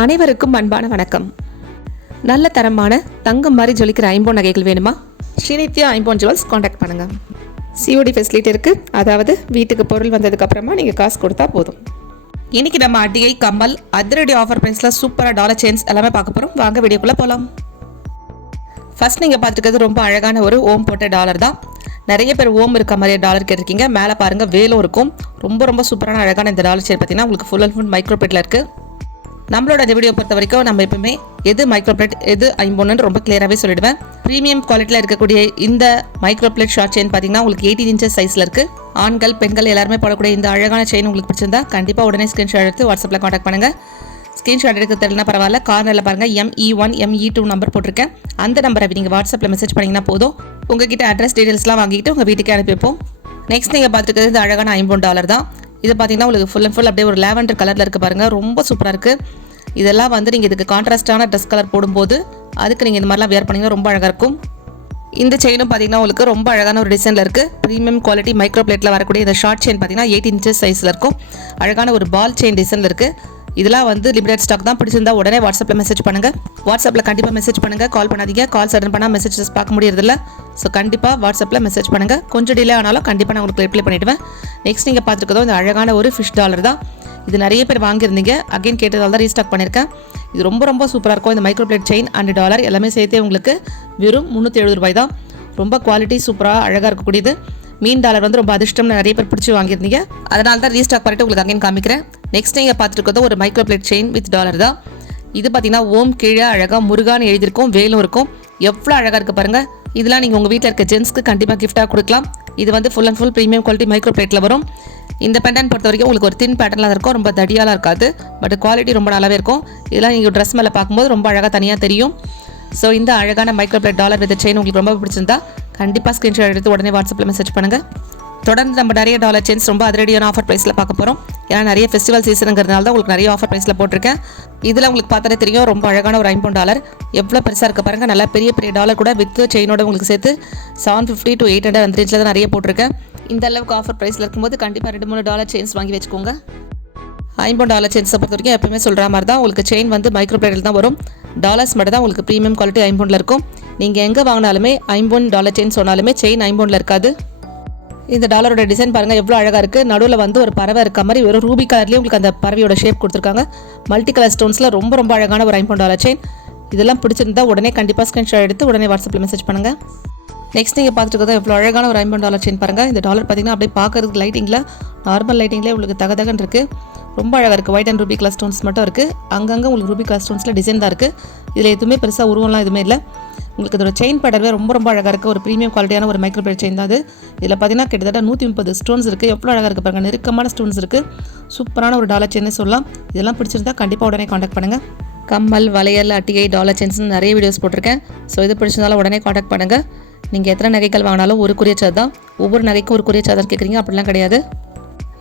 அனைவருக்கும் அன்பான வணக்கம். நல்ல தரமான தங்கம் மாதிரி ஜொலிக்கிற ஐம்போன் நகைகள் வேணுமா? ஸ்ரீநித்யா ஐம்போன் ஜுவல்ஸ் காண்டாக்ட் பண்ணுங்க. சிஓடி ஃபெசிலிட்டி இருக்கு. அதாவது வீட்டுக்கு பொருள் வந்ததுக்கப்புறமா நீங்கள் காசு கொடுத்தா போதும். இன்னைக்கு நம்ம அடியை கம்மல் அதிரடி ஆஃபர் ப்ரைஸில் சூப்பராக டாலர் செயின்ஸ் எல்லாமே பார்க்க போகிறோம் வாங்க வீடியோக்குள்ளே போகலாம் ஃபஸ்ட் நீங்கள் பார்த்துருக்கிறது ரொம்ப அழகான ஒரு ஓம் போட்ட டாலர் தான். நிறைய பேர் ஓம் இருக்க மாதிரியே டாலர் கேட்டிருக்கீங்க. மேலே பாருங்கள் வேலும் இருக்கும். ரொம்ப ரொம்ப சூப்பரான அழகான இந்த டாலர் செயின் பார்த்தீங்கன்னா உங்களுக்கு ஃபுல் அண்ட் ஃபுல் மைக்ரோபேட்டில் இருக்குது நம்மளோட இந்த வீடியோ பொறுத்த வரைக்கும் நம்ம எப்பவுமே எது மைக்ரோப்ளேட் எது ஐம்போன்னு ரொம்ப கிளியராகவே சொல்லிடுவேன். ப்ரீமியம் குவாலிட்டியில் இருக்கக்கூடிய இந்த மைக்ரோப்ளேட் ஷார்ட் செயின் பார்த்தீங்கன்னா உங்களுக்கு எயிட்டீன் இன்ச்சஸ் சைஸில் இருக்குது ஆண்கள் பெண்கள் எல்லாருமே போடக்கூடிய இந்த அழகான செயின் உங்களுக்கு பிடிச்சிருந்தா கண்டிப்பாக உடனே ஸ்க்ரீன்ஷாட் எடுத்து வாட்ஸ்அப்பில் காண்டாக்ட் பண்ணுங்கள் ஸ்க்ரீன்ஷாட் எடுக்க தெரியலனா பரவாயில்ல. கார்னரில் பாருங்கள் ME one ME two number போட்டிருக்கேன். அந்த நம்பரை நீங்கள் வாட்ஸ்அப்பில் மெசேஜ் பண்ணிங்கன்னா போதும். உங்ககிட்ட அட்ரஸ் டீடைல்ஸ்லாம் வாங்கிட்டு உங்கள் வீட்டுக்கே அனுப்பி வைப்போம். நெக்ஸ்ட் நீங்கள் பார்த்துருக்கிறது இந்த அழகான ஐம்பது டாலர் தான். இது பார்த்தீங்கன்னா உங்களுக்கு ஃபுல் அண்ட் ஃபுல் அப்படியே ஒரு லேவண்டர் கலரில் இருக்குது பாருங்கள் ரொம்ப சூப்பராக இருக்குது இதெல்லாம் வந்து நீங்கள் இதுக்கு கான்ட்ராஸ்டான ட்ரெஸ் கலர் போடும்போது அதுக்கு நீங்கள் இந்த மாதிரிலாம் வேர் பண்ணிங்கன்னா ரொம்ப அழகாக இருக்கும். இந்த செயினும் பார்த்தீங்கன்னா உங்களுக்கு ரொம்ப அழகான ஒரு டிசைனில் இருக்குது ப்ரீமியம் குவாலிட்டி மைக்ரோ பிளேட்டில் வரக்கூடிய இந்த ஷார்ட் செயின் பார்த்தீங்கன்னா எயிட் இன்ச்சஸ் சைஸில் இருக்கும். அழகான ஒரு பால் செயின் டிசைனில் இருக்குது இதெல்லாம் வந்து லிமிடெட் ஸ்டாக் தான் பிடிச்சிருந்தா உடனே வாட்ஸ்அப்பில் மெசேஜ் பண்ணுங்கள் வாட்ஸ்அப்பில் கண்டிப்பாக மெசேஜ் பண்ணுங்கள் கால் பண்ணாதீங்க. கால்ஸ் அட்டன் பண்ணால் மெசேஜஸ் பார்க்க முடியறதில்ல. ஸோ கண்டிப்பாக வாட்ஸ்அப்பில் மெசேஜ் பண்ணுங்கள் கொஞ்சம் டிலே ஆனாலும் கண்டிப்பாக நான் உங்களுக்கு ரிப்ளை பண்ணிவிடுவேன் நெக்ஸ்ட் நீங்கள் பார்த்துருக்கதோ இந்த அழகான ஒரு ஃபிஷ் டாலர் தான். இது நிறைய பேர் வாங்கியிருந்தீங்க. அகைன் கேட்டதால் தான் ரீஸ்டாக் பண்ணியிருக்கேன். இது ரொம்ப ரொம்ப சூப்பராக இருக்கும். இந்த micro plate chain and dollar எல்லாமே சேர்த்தே உங்களுக்கு வெறும் முந்நூற்றி எழுபது ரூபாய் தான். ரொம்ப குவாலிட்டி சூப்பராக அழகாக இருக்கக்கூடியது. மீன் டாலர் வந்து ரொம்ப அதிர்ஷ்டம்னு நிறைய பேர் பிடிச்சி வாங்கியிருந்தீங்க. அதனால தான் ரீஸ்டாக் பண்ணிட்டு உங்களுக்கு அங்கேயும் காமிக்கிறேன். நெக்ஸ்ட் நீங்கள் பார்த்துருக்கதோ ஒரு micro plate chain with dollar தான். இது பார்த்தீங்கன்னா ஓம் கீழே அழகாக முருகான்னு எழுதியிருக்கும் வேலும் இருக்கும். எவ்வளோ அழகாக இருக்குது பாருங்கள் இதெல்லாம் நீங்கள் உங்கள் வீட்டில் இருக்க ஜென்ஸ்க்கு கண்டிப்பாக கிஃப்ட்டாக கொடுக்கலாம். இது வந்து full and full premium quality micro பிளேட்டில் வரும். இந்த பெண்டன் பொறுத்த வரைக்கும் உங்களுக்கு ஒரு தின் பேட்டர்லாம் இருக்கும். ரொம்ப தடியாலாம் இருக்காது. பட் குவாலிட்டி ரொம்ப நல்லாவே இருக்கும். இதெல்லாம் நீங்கள் ட்ரெஸ் மேலே பார்க்கும்போது ரொம்ப அழகாக தனியாக தெரியும். ஸோ இந்த அழகான micro plate dollar with chain உங்களுக்கு ரொம்ப பிடிச்சிருந்தா கண்டிப்பாக ஸ்க்ரீன்ஷாட் எடுத்து உடனே வாட்ஸ்அப்பில் மெசேஜ் பண்ணுங்கள் தொடர்ந்து நம்ம நிறைய டாலர் செயின்ஸ் ரொம்ப அதிரடியான ஆஃபர் ப்ரைஸில் பார்க்க போகிறோம் ஏன்னா நிறைய ஃபெஸ்டிவல் சீசனுங்கிறதுனால தான் உங்களுக்கு நிறைய ஆஃபர் ப்ரைஸில் போட்டிருக்கேன். இதில் உங்களுக்கு பார்த்தாலே தெரியும் ரொம்ப அழகான ஒரு ஐம்பது டாலர் எவ்வளோ பெருசாக இருக்க பாருங்கள் நல்லா பெரிய பெரிய டாலர் கூட வித் செயினோட உங்களுக்கு சேர்த்து seven fifty to eight hundred அந்த ரேஞ்சில் தான் நிறைய போட்டிருக்கேன். இந்த அளவுக்கு ஆஃபர் ப்ரைஸில் இருக்கும்போது கண்டிப்பாக ரெண்டு மூணு டாலர் செயின்ஸ் வாங்கி வச்சுக்கோங்க. ஐம்பது டாலர் செயின்ஸை பொறுத்த வரைக்கும் எப்பவுமே சொல்கிற மாதிரி தான் உங்களுக்கு செயின் வந்து மைக்ரோ பிளேடில் தான் வரும். டாலர்ஸ் மட்டும் தான் உங்களுக்கு ப்ரீமியம் குவாலிட்டி ஐம்பொனில் இருக்கும். நீங்கள் எங்கே வாங்கினாலுமே ஐம்பொன் டாலர் செயின் சொன்னாலுமே செயின் ஐம்பொனில் இருக்காது. இந்த டாலரோட டிசைன் பாருங்கள் எவ்வளோ அழகாக இருக்குது நடுவில் வந்து ஒரு பறவை இருக்க மாதிரி ஒரு ரூபி கலர்லேயே உங்களுக்கு அந்த பறவையோட ஷேப் கொடுத்துருக்காங்க. மல்டி கலர் ஸ்டோன்ஸில் ரொம்ப ரொம்ப அழகான ஒரு ஐம்பொன் டாலர் செயின் இதெல்லாம் பிடிச்சிருந்தா உடனே கண்டிப்பாக ஸ்க்ரீன்ஷாட் எடுத்து உடனே வாட்ஸ்அப்பில் மெசேஜ் பண்ணுங்கள் நெக்ஸ்ட் நீங்கள் பார்த்துட்டு எவ்வளோ அழகான ஒரு ஐம்பது டாலர் செயின் பாருங்கள் இந்த டாலர் பார்த்தீங்கன்னா அப்படியே பார்க்குறதுக்கு லைட்டிங்கில் நார்மல் லைட்டிங்லேயே உங்களுக்கு தகதகன் இருக்குது ரொம்ப அழகாக இருக்குது white and ruby colour stones மட்டும் இருக்குது அங்கங்கே உங்களுக்கு ரூபி கலர் ஸ்டோன்ஸில் டிசைன் தான் இருக்குது இதில் எதுவுமே பெருசாக உருவம்லாம் எதுவுமே இல்லை. உங்களுக்கு இதோட செயின் பேட்டர்வே ரொம்ப ரொம்ப அழகாக இருக்குது ஒரு ப்ரீமியம் குவாலிட்டியான ஒரு மைக்ரோ பேட் செயின் தான் அது. இதில் பார்த்தீங்கன்னா கிட்டத்தட்ட நூற்றி முப்பது ஸ்டோன்ஸ் இருக்குது எவ்வளோ அழகாக இருக்குது பாருங்கள் நெருக்கமான ஸ்டோன்ஸ் இருக்குது சூப்பரான ஒரு டாலர் செயின்னு சொல்லலாம். இதெல்லாம் பிடிச்சிருந்தா கண்டிப்பாக உடனே காண்டாக்ட் பண்ணுங்கள் கம்மல் வளையல் அட்டிகை டாலர் செயின்ஸ்னு நிறைய வீடியோஸ் போட்டிருக்கேன். ஸோ இது பிடிச்சிருந்தாலும் உடனே காண்டாக்ட் பண்ணுங்கள் நீங்கள் எத்தனை நகைகள் வாங்கினாலும் ஒரு குறிய சார் தான் ஒவ்வொரு நகைக்கும் ஒரு குறிய சார்ஜர் கேட்குறீங்க அப்படிலாம் கிடையாது.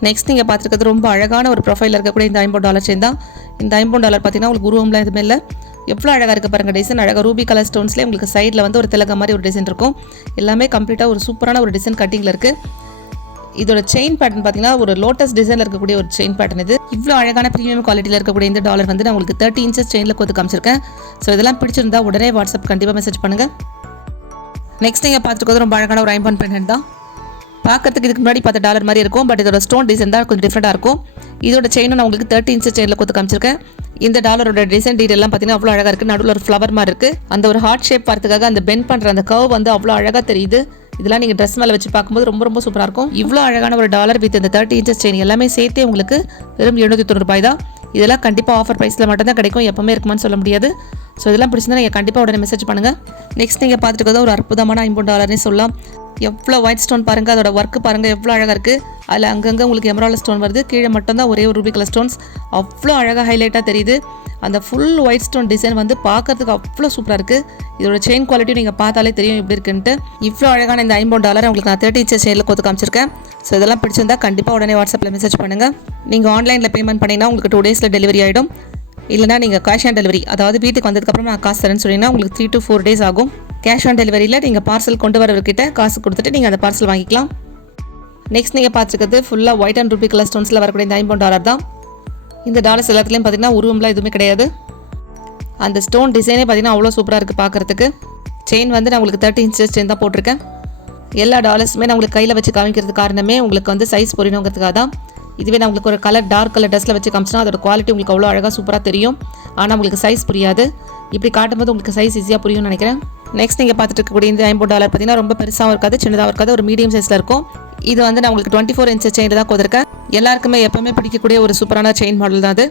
நெக்ஸ்ட் நீங்கள் பார்த்துருக்கிறது ரொம்ப அழகான ஒரு ப்ரொஃபைல் இருக்கக்கூடிய இந்த ஐம்பது டாலர் செயின் தான். இந்த ஐம்பது டாலர் பார்த்தீங்கன்னா உங்களுக்கு உருவம்லாம் எதுவுமே இல்லை. எவ்வளோ அழகாக இருக்குது பாருங்கள் டிசைன் அழகாக ரூபி கலர் ஸ்டோன்ஸ்லேயே உங்களுக்கு சைடில் வந்து ஒரு திலக மாதிரி ஒரு டிசைன் இருக்கும். எல்லாமே கம்ப்ளீட்டாக ஒரு சூப்பரான ஒரு டிசைன் கட்டிங்கில் இருக்குது இதோட செயின் பேட்டர்ன் பார்த்தீங்கன்னா ஒரு லோட்டஸ் டிசைனில் இருக்கக்கூடிய ஒரு செயின் பேட்டர்ன் இது. இவ்வளோ அழகான ப்ரீமியம் குவாலிட்டியில் இருக்கக்கூடிய இந்த டாலர் வந்து நான் உங்களுக்கு தேர்ட்டி இன்ச்சஸ் செயினில் கொடுத்து காமிச்சிருக்கேன். ஸோ இதெல்லாம் பிடிச்சிருந்தா உடனே வாட்ஸ்அப் கண்டிப்பாக மெசேஜ் பண்ணுங்கள் நெக்ஸ்ட் நீங்கள் பார்த்துருக்கிறது ரொம்ப அழகான ஒரு ஐம்பன் பெண்ட் தான். பார்க்கறதுக்கு இதுக்கு முன்னாடி பார்த்த டாலர் மாதிரி இருக்கும். பட் இதோட ஸ்டோன் டிசைன் தான் கொஞ்சம் டிஃப்ரெண்ட்டாக இருக்கும். இதோட செயினும் நான் உங்களுக்கு தேர்ட்டி இன்ச் செயினில் கொடுத்து காமிச்சிருக்கேன். இந்த டாலரோட டிசைன் டீட்டெயிலாம் பார்த்தீங்கன்னா அவ்வளோ அழகாக இருக்குது நடுவில் ஒரு ஃப்ளவர் மாதிரி இருக்குது அந்த ஒரு ஹார்ட் ஷேப் பார்த்துக்காக அந்த பெண்ட் பண்ணுற அந்த கவ் வந்து அவ்வளோ அழகாக தெரியுது. இதெல்லாம் நீங்கள் ட்ரெஸ் மேலே வச்சு பார்க்கும்போது ரொம்ப ரொம்ப சூப்பராக இருக்கும். இவ்வளோ அழகான ஒரு டாலர் வித் இந்த தேர்ட்டி இன்ச்சஸ் செயின் எல்லாமே சேர்த்தே உங்களுக்கு வெறும் எழுநூற்றி தொண்ணூறு ரூபாய் தான். இதெல்லாம் கண்டிப்பாக ஆஃபர் ப்ரைஸில் மட்டும்தான் கிடைக்கும். எப்பவுமே இருக்குமான்னு சொல்ல முடியாது. ஸோ இதெல்லாம் பிடிச்சிருந்தா நீங்கள் கண்டிப்பாக உடனே மெசேஜ் பண்ணுங்கள் நெக்ஸ்ட் நீங்கள் பார்த்துட்டு இருக்கிறது ஒரு அற்புதமான ஐம்பது டாலர்னே சொல்லலாம். எவ்வளோ ஒயிட் ஸ்டோன் பாருங்கள் அதோட ஒர்க் பாருங்கள் எவ்வளோ அழகாக இருக்குது அதில் அங்கங்கே உங்களுக்கு எமரால ஸ்டோன் வருது கீழே மட்டும்தான் ஒரே ஒரு ரூபி கலர் ஸ்டோன்ஸ் அவ்வளோ அழகாக ஹைலைட்டாக தெரியுது. அந்த ஃபுல் ஒயிட் ஸ்டோன் டிசைன் வந்து பார்க்கறதுக்கு அவ்வளோ சூப்பராக இருக்குது இதோட செயின் குவாலிட்டி நீங்கள் பார்த்தாலே தெரியும் எப்படி இருக்குன்ட்டு. இவ்வளோ அழகான இந்த ஐம்பது டாலர் உங்களுக்கு நான் தேர்ட்டி இன்ச்சஸ் செயினில் கொடுத்து காமிச்சிருக்கேன். ஸோ இதெல்லாம் பிடிச்சிருந்தா கண்டிப்பாக உடனே வாட்ஸ்அப்பில் மெசேஜ் பண்ணுங்கள் நீங்கள் ஆன்லைனில் பேமெண்ட் பண்ணிங்கன்னா உங்களுக்கு டூ டேஸில் டெலிவரி ஆகிடும் இல்லைனா நீங்கள் கேஷ் ஆன் டெலிவரி அதாவது வீட்டுக்கு வந்ததுக்கப்புறம் நான் காசு தரேன்னு சொன்னீங்கன்னா உங்களுக்கு த்ரீ டு ஃபோர் டேஸ் ஆகும். கேஷ் ஆன் டெலிவரியில் நீங்கள் பார்சல் கொண்டு வரவர்கிட்ட காசு கொடுத்துட்டு நீங்கள் அந்த பார்சல் வாங்கிக்கலாம். நெக்ஸ்ட் நீங்கள் பார்த்துருக்கிறது ஃபுல்லாக ஒயிட் அண்ட் ரூபி கலர் ஸ்டோன்ஸில் வரக்கூடிய இந்த ஐம்பது டாலர் தான். இந்த டாலர்ஸ் எல்லாத்துலேயும் பார்த்தீங்கன்னா உருவம்லாம் எதுவுமே கிடையாது. அந்த ஸ்டோன் டிசைனே பார்த்தீங்கன்னா அவ்வளோ சூப்பராக இருக்குது பார்க்குறதுக்கு. செயின் வந்து நான் உங்களுக்கு தேர்ட்டி இன்ச்சஸ் செயின் தான் போட்டிருக்கேன். எல்லா டாலர்ஸுமே நான் உங்களுக்கு கையில் வச்சு காமிக்கிறது காரணமே உங்களுக்கு வந்து சைஸ் புரியணுங்கிறதுக்காக தான் இதுவே நான் உங்களுக்கு ஒரு கலர் டார்க் கலர் ட்ரெஸ்ஸில் வச்சு காமிச்சினா அதோட குவாலிட்டி உங்களுக்கு அவ்வளோ அழகாக சூப்பராக தெரியும். ஆனால் உங்களுக்கு சைஸ் புரியாது. இப்படி காட்டும்போது உங்களுக்கு சைஸ் ஈஸியாக புரியும்னு நினைக்கிறேன். நெக்ஸ்ட் நீங்கள் பார்த்துட்டு இருக்கக்கூடிய இந்த ஐம்பது டாலர் பார்த்தீங்கன்னா ரொம்ப பெருசாகவும் இருக்காது சின்னதாக இருக்காது ஒரு மீடியம் சைஸில் இருக்கும். இது வந்து நான் உங்களுக்கு டுவெண்ட்டி ஃபோர் இன்ச் செயின் தான் கொடுத்துருக்கேன். எல்லாருக்குமே எப்பவுமே பிடிக்கக்கூடிய ஒரு சூப்பரான செயின் மாடல் தான் அது.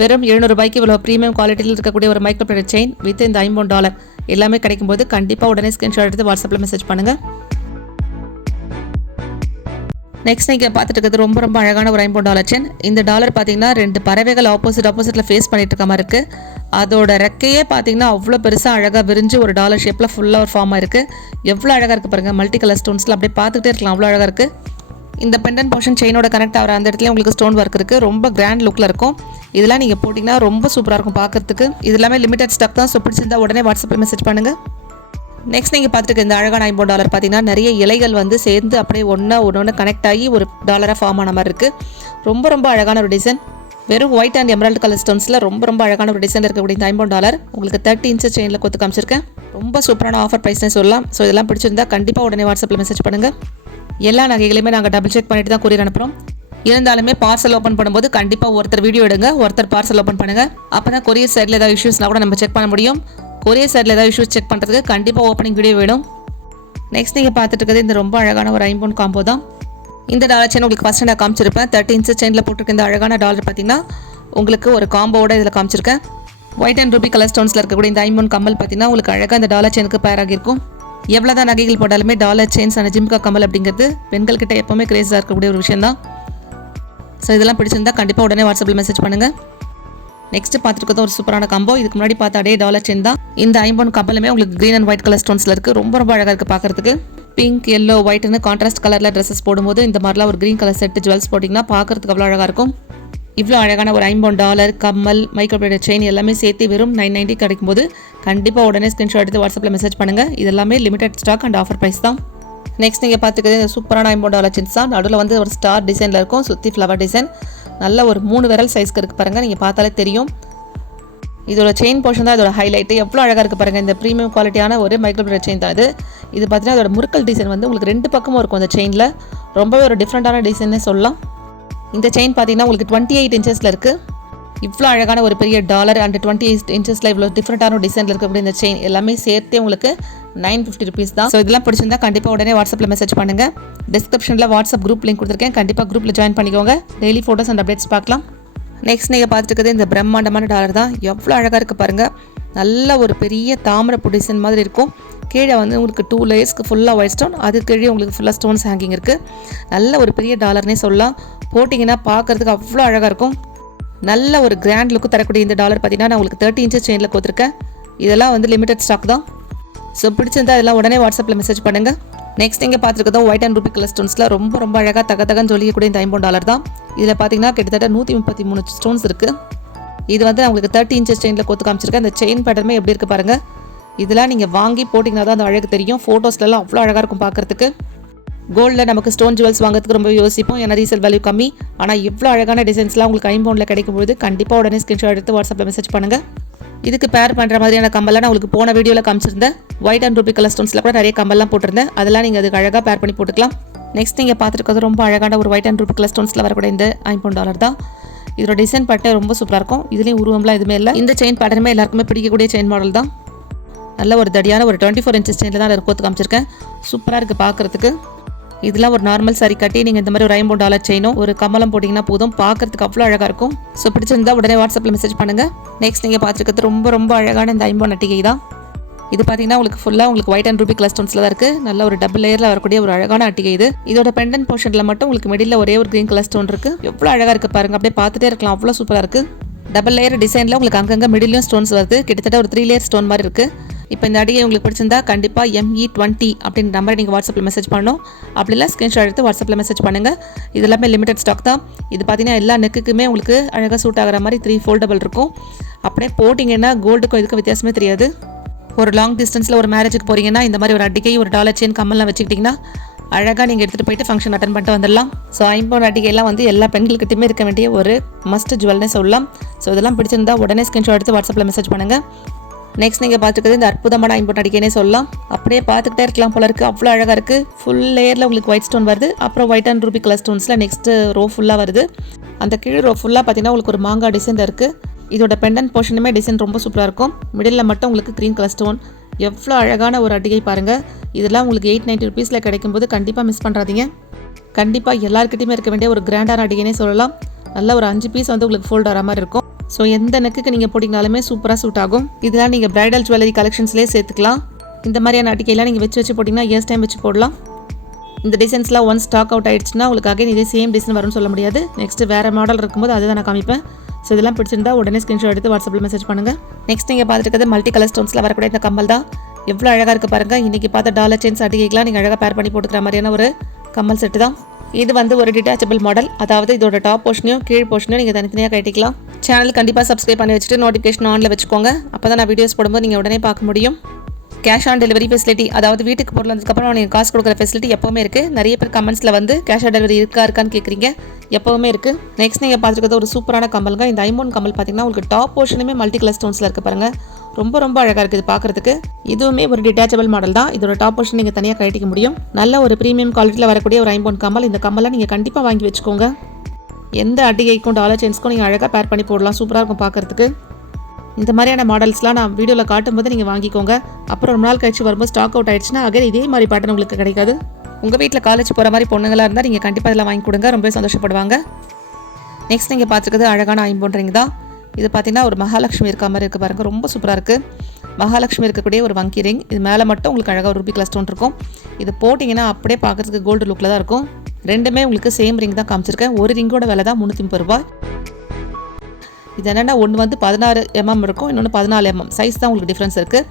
வெறும் எழுநூறுபாய்க்கு இவ்வளோ ப்ரீமியம் குவாலிட்டியில் இருக்கக்கூடிய ஒரு மைக்ரோ பிளேட் செயின் வித் இந்த ஐம்பது டாலர் எல்லாமே கிடைக்கும்போது கண்டிப்பாக உடனே ஸ்க்ரீன்ஷாட் எடுத்து வாட்ஸ்அப்பில் மெசேஜ் பண்ணுங்கள் நெக்ஸ்ட் நீங்கள் பார்த்துட்டு இருக்கிறது ரொம்ப ரொம்ப அழகான ஒரு ஐம்பது டாலர் இந்த டாலர் பார்த்தீங்கன்னா ரெண்டு பறவைகள் ஆப்போசிட் ஆப்போசிட்டில் ஃபேஸ் பண்ணிட்டு இருக்க மாதிரி இருக்குது அதோட ரெக்கையே பார்த்தீங்கன்னா அவ்வளோ பெருசாக அழகாக விரிஞ்சு ஒரு டாலர் ஷேப்பில் ஃபுல்லாக ஒரு ஃபார்மாக இருக்குது எவ்வளோ அழகாக இருக்குது பாருங்கள் மல்டி கலர் ஸ்டோன்ஸில் அப்படியே பார்த்துக்கிட்டே இருக்கலாம் அவ்வளோ அழகாக இருக்குது இந்த பெண்டன் போர்ஷன் செயினோட கனெக்ட் ஆகிற அந்த இடத்துல உங்களுக்கு ஸ்டோன் ஒர்க் இருக்குது ரொம்ப கிராண்ட் லுக்கில் இருக்கும். இதெல்லாம் நீங்கள் போட்டிங்கன்னா ரொம்ப சூப்பராக இருக்கும் பார்க்குறதுக்கு. இது எல்லாமே லிமிடெட் ஸ்டாக் தான். ஸோ பிடிச்சிருந்தா உடனே வாட்ஸ்அப்பில் மெசேஜ் பண்ணுங்கள் நெக்ஸ்ட் நீங்கள் பார்த்துட்டு இந்த அழகான ஐம்பது டாலர் பார்த்தீங்கன்னா நிறைய இலைகள் வந்து சேர்ந்து அப்படியே ஒன்றா ஒன்று ஒன்று கனெக்ட் ஆகி ஒரு டாலராக ஃபார்ம் ஆன மாதிரி இருக்குது ரொம்ப ரொம்ப அழகான ஒரு டிசைன் வெறும் ஒயிட் அண்ட் எமரால்டு கலர் ஸ்டோன்ஸில் ரொம்ப ரொம்ப அழகான ஒரு டிசைன் இருக்கக்கூடிய இந்த ஐம்பது டாலர் உங்களுக்கு தேர்ட்டி இன்ச்சஸ் செயினில் கொத்து காமிச்சிருக்கேன். ரொம்ப சூப்பரான ஆஃபர் ப்ரைஸ்னே சொல்லலாம். ஸோ இதெல்லாம் பிடிச்சிருந்தா கண்டிப்பாக உடனே வாட்ஸ்அப்பில் மெசேஜ் பண்ணுங்கள் எல்லா நகைகளையுமே நாங்கள் டபுள் செக் பண்ணிட்டு தான் கொரியர் அனுப்புகிறோம் இருந்தாலுமே பார்சல் ஓப்பன் பண்ணும்போது கண்டிப்பாக ஒருத்தர் வீடியோ எடுங்க ஒருத்தர் பார்சல் ஓப்பன் பண்ணுங்கள் அப்போ தான் கொரியர் சைடில் ஏதாவது இஷ்யூஸ்னால் கூட நம்ம செக் பண்ண முடியும். ஒரே சைடில் ஏதாவது இஷ்யூஸ் செக் பண்ணுறதுக்கு கண்டிப்பாக ஓப்பனிங் வீடியோ வேணும். நெக்ஸ்ட் நீங்கள் பார்த்துட்டு இருக்கிறது இந்த ரொம்ப அழகான ஒரு ஐம்போன் காம்போ தான். இந்த டாலர் செயின் உங்களுக்கு ஃபஸ்ட்டு நான் காமிச்சிருப்பேன். தேர்ட்டி இன்ச் செயினில் போட்டிருக்க இந்த அழகான டாலர் பார்த்தீங்கன்னா உங்களுக்கு ஒரு காம்போவோட இதில் காமிச்சிருக்கேன். ஒயிட் அண்ட் ரூபி கலர் ஸ்டோன்ஸில் இருக்கக்கூடிய இந்த ஐம்பொன் கம்மல் பார்த்தீங்கன்னா உங்களுக்கு அழகாக இந்த டாலர் செயினுக்கு பேராக இருக்கும் எவ்வளோ தான் நகைகள் போட்டாலுமே டாலர் செயின்ஸ் அந்த ஜிம்கா கம்மல் அப்படிங்கிறது பெண்கள்கிட்ட எப்போவுமே கிரேஸாக இருக்கக்கூடிய ஒரு விஷயம் தான் ஸோ இதெல்லாம் பிடிச்சிருந்தா கண்டிப்பாக உடனே வாட்ஸ்அப்பில் மெசேஜ் பண்ணுங்கள் நெக்ஸ்ட் பார்த்துருக்கதும் ஒரு சூப்பரான கம்போ இதுக்கு முன்னாடி பார்த்த அதே டாலர் செயின் தான். இந்த ஐம்பொன் கம்பலுமே உங்களுக்கு க்ரீன் அண்ட் ஒயிட் கலர் ஸ்டோன்ஸில் இருக்குது ரொம்ப ரொம்ப அழகாக இருக்குது பார்க்குறதுக்கு. பிங்க் எல்லோ ஒயிட்னு கான்ட்ராஸ்ட் கலரில் ட்ரெஸ்ஸஸ் போடும்போது இந்த மாதிரிலாம் ஒரு க்ரீன் கலர் செட்டு ஜுவல்ஸ் போட்டிங்கன்னா பார்க்குறதுக்கு அவ்வளோ அழகாக இருக்கும். இவ்வளோ அழகான ஒரு ஐம்பொன் டாலர் கம்மல் மைக்ரோபிளேட் செயின் எல்லாமே சேர்த்து வெறும் நைன் நைன்ட்டி கிடைக்கும் போது கண்டிப்பாக உடனே ஸ்க்ரீன்ஷாட் எடுத்து வாட்ஸ்அப்பில் மெசேஜ் பண்ணுங்கள் இது எல்லாமே limited stock and offer price தான். நெக்ஸ்ட் நீங்கள் பார்த்துக்கிறது இந்த சூப்பரான ஐம்பது டாலர் செயின்ஸ் தான். நடுவில் வந்து ஒரு ஸ்டார் டிசைனில் இருக்கும். சுற்றி ஃப்ளவர் டிசைன் நல்ல ஒரு மூணு விரல் சைஸ்க்கு இருக்குது பாருங்கள் நீங்கள் பார்த்தாலே தெரியும். இதோட செயின் போர்ஷன் தான் இதோட ஹைலைட்டு எவ்வளோ அழகாக இருக்குது பாருங்கள் இந்த ப்ரீமியம் குவாலிட்டியான ஒரு மைக்ரோபிளேட் செயின் தான் இது. இது பார்த்தீங்கன்னா அதோட முறுக்கல் டிசைன் வந்து உங்களுக்கு ரெண்டு பக்கமும் இருக்கும் அந்த செயினில் ரொம்பவே ஒரு டிஃப்ரெண்ட்டான டிசைன்னே சொல்லலாம். இந்த செயின் பார்த்தீங்கன்னா உங்களுக்கு டுவெண்ட்டி எயிட் இன்ச்சஸில் இருக்குது இவ்வளோ அழகான ஒரு பெரிய டாலர் அண்ட் டுவெண்ட்டி எயிட் இன்ச்சஸில் இவ்வளோ டிஃப்ரெண்ட்டான டிசைனில் இருக்கக்கூடிய இந்த செயின் எல்லாமே சேர்த்தே உங்களுக்கு நைன் ஃபிஃப்டி ருபீஸ் தான். ஸோ இதெல்லாம் பிடிச்சிருந்தா கண்டிப்பாக உடனே வாட்ஸ்அப்பில் மெசேஜ் பண்ணுங்கள் டிஸ்கிரிப்ஷனில் வாட்ஸ்அப் குரூப் லிங்க் கொடுத்துருக்கேன். கண்டிப்பாக குரூப்பில் ஜாயின் பண்ணிக்கோங்க. டெய்லி ஃபோட்டோஸ் அண்ட் அப்டேட்ஸ் பார்க்கலாம். நெக்ஸ்ட் நீங்கள் பார்த்துட்டு இருக்கிறது இந்த பிரம்மாண்டமான டாலர் தான். எவ்வளோ அழகாக இருக்குது பாருங்கள் நல்ல ஒரு பெரிய தாமரைப்பூ டிசைன் மாதிரி இருக்கும். கீழே வந்து உங்களுக்கு டூ லேயர்ஸ்க்கு ஃபுல்லாக ஒயிட் ஸ்டோன் அது கீழே உங்களுக்கு ஃபுல்லாக ஸ்டோன்ஸ் ஹேங்கிங் இருக்குது நல்ல ஒரு பெரிய டாலர்னே சொல்லலாம். போட்டிங்கன்னா பார்க்குறதுக்கு அவ்வளோ அழகாக இருக்கும். நல்ல ஒரு கிராண்ட் லுக்கு தரக்கூடிய இந்த டாலர் பார்த்தீங்கன்னா நான் உங்களுக்கு தேர்ட்டி இன்ச்சஸ் செயினில் கொடுத்துருக்கேன். இதெல்லாம் வந்து லிமிடெட் ஸ்டாக் தான். ஸோ பிடிச்சிருந்தா அதெல்லாம் உடனே வாட்ஸ்அப்பில் மெசேஜ் பண்ணுங்கள் நெக்ஸ்ட் நீங்கள் பார்த்துருக்கதோ ஒயிட் அண்ட் ரூபி கலர் ஸ்டோன்ஸில் ரொம்ப ரொம்ப அழகாக தக தகன்னு சொல்லிக்கக்கூடிய இந்த ஐம்பது டாலர் தான். இதில் பார்த்தீங்கன்னா கிட்டத்தட்ட நூற்றி முப்பத்தி மூணு ஸ்டோன்ஸ் இருக்குது இது வந்து நான் உங்களுக்கு தேர்ட்டி இன்ச்சஸ் செயினில் கொத்து காமிச்சிருக்கேன். அந்த செயின் பேட்டர்மே எப்படி இருக்குது பாருங்கள் இதெல்லாம் நீங்கள் வாங்கி போட்டிங்கன்னா தான் அந்த அழகு தெரியும். ஃபோட்டோஸ்லாம் அவ்வளோ அழகாக இருக்கும் பார்க்குறதுக்கு கோல்டில் நமக்கு ஸ்டோன் ஜுவல்ஸ் வாங்குறதுக்கு ரொம்ப யோசிப்போம். ஏன்னா ரீசேல் வேல்யூ கம்மி. ஆனால் இவ்வளோ அழகான டிசைன்ஸ்லாம் உங்களுக்கு ஐம்பவுண்டில் கிடைக்கும்போது கண்டிப்பாக உடனே ஸ்கிரீன்ஷாட் எடுத்து வாட்ஸ்அப்பில் மெசேஜ் பண்ணுங்கள் இதுக்கு பேர் பண்ணுற மாதிரியான கம்பல்லாம் நான் உங்களுக்கு போன வீடியோவில் காமிச்சிருந்தேன். ஒயிட் அண்ட் ரூபி கலர் ஸ்டோன்ஸில் கூட நிறைய கம்பல்லாம் போட்டிருந்தேன். அதெல்லாம் நீங்கள் அதுக்கு அழகாக பேர் பண்ணி போட்டுக்கலாம். நெக்ஸ்ட் நீங்கள் பார்த்துருக்கிறது ரொம்ப அழகான ஒரு ஒயிட் அண்ட் ரூபி கலர் ஸ்டோன்ஸில் வரக்கூடிய இந்த ஐம்பது டாலர் தான். இதோட டிசைன் பட்டே ரொம்ப சூப்பராக இருக்கும். இதுலேயும் உருவம்லாம் எதுவுமே இல்லை. இந்த செயின் பேட்டர்மே எல்லாருக்குமே பிடிக்கக்கூடிய செயின் மாடல் தான். நல்ல ஒரு தடியான ஒரு டுவெண்ட்டி ஃபோர் இன்ச்சஸ் செயினில் தான் கோத்து காமிச்சிருக்கேன். சூப்பராக இருக்குது பார்க்குறதுக்கு. இதெல்லாம் ஒரு நார்மல் சாரி கட்டி நீங்கள் இந்த மாதிரி ஒரு ஐம்பது டாலர் செயினும் ஒரு கமலம் போட்டிங்கன்னா போதும். பார்க்கறதுக்கு அவ்வளோ அழகாக இருக்கும். ஸோ பிடிச்சிருந்தா உடனே வாட்ஸ்அப்பில் மெசேஜ் பண்ணுங்கள் நெக்ஸ்ட் நீங்கள் பார்த்துருக்கிறது ரொம்ப ரொம்ப அழகான இந்த ஐம்பது நட்டிகை தான். இது பார்த்தீங்கன்னா உங்களுக்கு ஃபுல்லாக உங்களுக்கு ஒயிட் அண்ட் ரூபி கலர் தான் இருக்குது நல்ல ஒரு டபுள் லேயரில் வரக்கூடிய ஒரு அழகான அட்டிகை இது. இதோட பெண்டன் போர்ஷனில் மட்டும் உங்களுக்கு மிடில் ஒரே ஒரு க்ரீன் கலர் ஸ்டோன் இருக்குது எவ்வளோ அழகாக இருக்குது பாருங்க. அப்படியே பார்த்துட்டே இருக்கலாம். அவ்வளோ சூப்பராக இருக்குது டபுள் லேயர் டிசைனில் உங்களுக்கு அங்கங்கே மிடிலையும் ஸ்டோன்ஸ் வருது. கிட்டத்தட்ட ஒரு த்ரீ லேயர் ஸ்டோன் மாதிரி இருக்குது இப்போ இந்த அடியை உங்களுக்கு பிடிச்சிருந்தா கண்டிப்பாக எம்இ டுவெண்ட்டி அப்படின்ற நம்பரை நீங்கள் வாட்ஸ்அப்பில் மெசேஜ் பண்ணணும். அப்படி இல்லை ஸ்க்ரீன்ஷாட் எடுத்து வாட்ஸ்அப்பில் மெசேஜ் பண்ணுங்கள் இது எல்லாமே லிமிடெட் ஸ்டாக் தான். இது பார்த்தீங்கன்னா எல்லா நெக்குக்குமே உங்களுக்கு அழகாக சூட் ஆகிற மாதிரி த்ரீ ஃபோல்டபுள் இருக்கும். அப்படியே போட்டிங்கன்னா கோல்டுக்கும் இதுக்கும் வித்தியாசமே தெரியாது. ஒரு லாங் டிஸ்டன்ஸில் ஒரு மேரேஜுக்கு போகிறீங்கன்னா இந்த மாதிரி ஒரு அடிக்கை ஒரு டாலர் செயின் கம்மல்லாம் வச்சுக்கிட்டிங்கன்னா அழகாக நீங்கள் எடுத்துகிட்டு போயிட்டு ஃபங்க்ஷன் அட்டன் பண்ணிட்டு வந்துடலாம். ஸோ ஐம்பது அட்டிகைலாம் வந்து எல்லா பெண்கள்கிட்டயுமே இருக்க வேண்டிய ஒரு மஸ்ட் ஜுவல்னே சொல்லலாம். ஸோ இதெல்லாம் பிடிச்சிருந்தா உடனே ஸ்கிரீன்ஷாட் எடுத்து வாட்ஸ்அப்பில் மெசேஜ் பண்ணுங்கள் நெக்ஸ்ட் நீங்கள் பார்த்துருக்கிறது இந்த அற்புதமான ஐம்பது அடிக்கனே சொல்லலாம். அப்படியே பார்த்துக்கிட்டே இருக்கலாம் போல இருக்குது அவ்வளோ அழகாக இருக்குது ஃபுல் லேயரில் உங்களுக்கு ஒயிட் ஸ்டோன் வருது. அப்புறம் ஒயிட் அண்ட் ரூபி கலர் ஸ்டோன்ஸில் நெக்ஸ்ட்டு ரோ ஃபுல்லாக வருது. அந்த கீழ் ரோ ஃபுல்லாக பார்த்தீங்கன்னா உங்களுக்கு ஒரு மாங்காய் டிசைன் இருக்குது இதோட பெண்டன் போர்ஷனுமே டிசைன் ரொம்ப சூப்பராக இருக்கும். மிடில் மட்டும் உங்களுக்கு க்ரீன் கலர் ஸ்டோன் எவ்வளோ அழகான ஒரு அடிகை பாருங்கள் இதெல்லாம் உங்களுக்கு எயிட் நைன்ட்டி ருபீஸில் கிடைக்கும்போது கண்டிப்பாக மிஸ் பண்ணுறாதீங்க கண்டிப்பாக எல்லாருக்கிட்டையுமே இருக்க வேண்டிய ஒரு கிராண்டான அடிகைனே சொல்லலாம். நல்ல ஒரு அஞ்சு பீஸ் வந்து உங்களுக்கு ஃபோல்ட் வர மாதிரி இருக்கும். ஸோ எந்த நெக்குக்கு நீங்கள் போட்டிங்கனாலுமே சூப்பராக சூட் ஆகும். இதெல்லாம் நீங்கள் பிரைடல் ஜுவல்லரி கலெக்ஷன்ஸ்லேயே சேர்த்துக்கலாம். இந்த மாதிரியான அடிக்கையெல்லாம் நீங்கள் வச்சு வச்சு போட்டிங்கன்னா இயர்ஸ் டைம் வச்சு போடலாம். இந்த டிசைன்ஸ்லாம் ஒன் ஸ்டாக் அவுட் ஆயிடுச்சுன்னா உங்களுக்கு அகைன் இதே சேம் டிசைன் வரும்னு சொல்ல முடியாது. நெக்ஸ்ட்டு வேறு மாடல் இருக்கும்போது அதை நான் காமிப்பேன். ஸோ இதெல்லாம் பிடிச்சிருந்தா உடனே ஸ்க்ரீன்ஷாட் எடுத்து வாட்ஸ்அப்பில் மெசேஜ் பண்ணுங்கள் நெக்ஸ்ட் நீங்கள் பார்த்துருக்கிறது மல்டி கலர் ஸ்டோன்ஸில் வரக்கூடிய இந்த கம்மல் தான். எவ்வளோ அழகாக இருக்குது பாருங்கள் இன்றைக்கி பார்த்த டாலர் செயின்ஸ் அடிக்கைலாம் நீங்கள் அழகாக பேர் பண்ணி போட்டுக்கிற மாதிரியான ஒரு கம்மல் செட்டு தான். இது வந்து ஒரு டிட்டாச்சபிள் மாடல் அதாவது இதோட டாப் போர்ஷனையும் கீழ் போர்ஷனையும் நீங்கள் தனித்தனியாக கட்டிக்கலாம். சேனல் கண்டிப்பாக சப்ஸ்கிரைப் பண்ணி வச்சுட்டு நோட்டிஃபிகேஷன் ஆனில் வச்சுக்கோங்க. அப்போ தான் நான் வீடியோஸ் போடும்போது நீங்கள் உடனே பார்க்க முடியும். கேஷ் ஆன் டெலிவரி ஃபெசிலிட்டி அதாவது வீட்டுக்கு பொருள் வந்ததுக்கப்புறம் நீங்கள் காசு கொடுக்குற ஃபெசிலிட்டி எப்போவுமே இருக்குது நிறைய பேர் கமெண்ட்ஸில் வந்து கேஷ் ஆன் டெலிவரி இருக்கா இருக்கான்னு கேட்குறீங்க எப்போவுமே இருக்குது நெக்ஸ்ட் நீங்கள் பார்த்துருக்கிறது ஒரு சூப்பரான கம்மலுங்க இந்த ஐமோன் கம்பல் பார்த்தீங்கன்னா உங்களுக்கு டாப் போர்ஷனுமே மல்டி கலர் ஸ்டோன்ஸில் இருக்க பாருங்கள் ரொம்ப ரொம்ப அழகாக இருக்குது பார்க்குறதுக்கு. இதுவுமே ஒரு டிட்டாச்சபிள் மாடல் தான். இதோட டாப் போர்ஷன் நீங்கள் தனியாக கழட்டிக்க முடியும். நல்ல ஒரு ப்ரீமியம் குவாலிட்டியில் வரக்கூடிய ஒரு ஐம்போன் கம்மல். இந்த கம்மலை நீங்கள் கண்டிப்பாக வாங்கி வச்சுக்கோங்க. எந்த அடிகைக்கும் டாலர் செயின்ஸ்க்கும் நீங்கள் அழகாக பேர் பண்ணி போடலாம். சூப்பராக இருக்கும் பார்க்குறதுக்கு. இந்த மாதிரியான மாடல்ஸ்லாம் நான் வீடியோவில் காட்டும்போது நீங்கள் வாங்கிக்கோங்க. அப்புறம் ரொம்ப நாள் கழிச்சு வரும்போது ஸ்டாக் அவுட் ஆயிடுச்சுன்னா அகைன் இதே மாதிரி பேட்டர்ன் உங்களுக்கு கிடைக்காது. உங்கள் வீட்டில் காலேஜ் போகிற மாதிரி பொண்ணுங்களாக இருந்தால் நீங்கள் கண்டிப்பாக இதெல்லாம் வாங்கி கொடுங்க. ரொம்ப சந்தோஷப்படுவாங்க. நெக்ஸ்ட் நீங்கள் பார்த்துருக்குது அழகான ஐம்பொன்றிங் தான். இது பார்த்தீங்கன்னா ஒரு மகாலட்சுமி இருக்க மாதிரி இருக்குது பாருங்கள் ரொம்ப சூப்பராக இருக்குது மகாலட்சுமி இருக்கக்கூடிய ஒரு வங்கி ரிங் இது மேலே மட்டும் உங்களுக்கு அழகாக ஒரு ரூபி கிளாஸ் ஸ்டோன் இருக்கும். இது போட்டிங்கன்னா அப்படியே பார்க்குறதுக்கு கோல்டு லுக்கில் தான் இருக்கும். ரெண்டுமே உங்களுக்கு சேம் ரிங் தான் காமிச்சிருக்கேன். ஒரு ரிங்கோட விலை தான் முந்நூற்றி முப்பது ரூபாய். இது என்னென்னா ஒன்று வந்து பதினாறு எம்எம் இருக்கும். இன்னொன்று பதினாலு எம்எம் சைஸ் தான் உங்களுக்கு டிஃப்ரென்ஸ் இருக்குது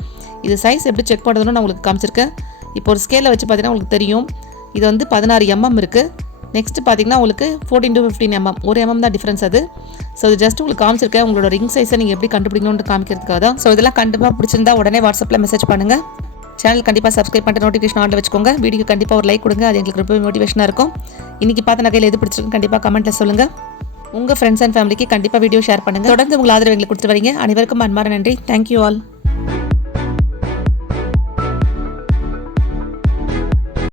இது சைஸ் எப்படி செக் பண்ணுறதுன்னு நான் உங்களுக்கு காமிச்சிருக்கேன். இப்போ ஒரு ஸ்கேலில் வச்சு பார்த்தீங்கன்னா உங்களுக்கு தெரியும். இது வந்து பதினாறு எம்எம் இருக்குது நெக்ஸ்ட் பார்த்தீங்கன்னா உங்களுக்கு ஃபோர்டீன் டு ஃபிஃப்டீன் எம்எம் ஒரு எம்எம் தான் டிஃப்ரென்ஸ் அது. ஸோ இது ஜஸ்ட் உங்களுக்கு காமிச்சிருக்கேன். உங்களோட ரிங் சைஸை நீங்கள் எப்படி கண்டுபிடிக்கணும்னு காமிக்கிறதுக்காக தான். ஸோ இதெல்லாம் கண்டிப்பாக பிடிச்சிருந்தா உடனே வாட்ஸ்அப்பில் மெசேஜ் பண்ணுங்கள் சேனல் கண்டிப்பாக சப்ஸ்கிரைப் பண்ணிட்டு நோட்டிஃபிகேஷன் ஆன் வச்சுக்கோங்க. வீடியோ கண்டிப்பாக ஒரு லைக் கொடுங்க. அது எங்களுக்கு ரொம்ப மோட்டிவேஷனாக இருக்கும். இன்றைக்கி பார்த்த நகையில் எது பிடிச்சிருக்கு கண்டிப்பாக கமெண்ட்டில் சொல்லுங்கள் உங்கள் ஃப்ரெண்ட்ஸ் அண்ட் ஃபேமிலிக்கு கண்டிப்பாக வீடியோ ஷேர் பண்ணுங்கள் தொடர்ந்து உங்கள் ஆதரவு எங்களுக்கு கொடுத்து வரீங்க அனைவருக்கும் அன்பான நன்றி. Thank you all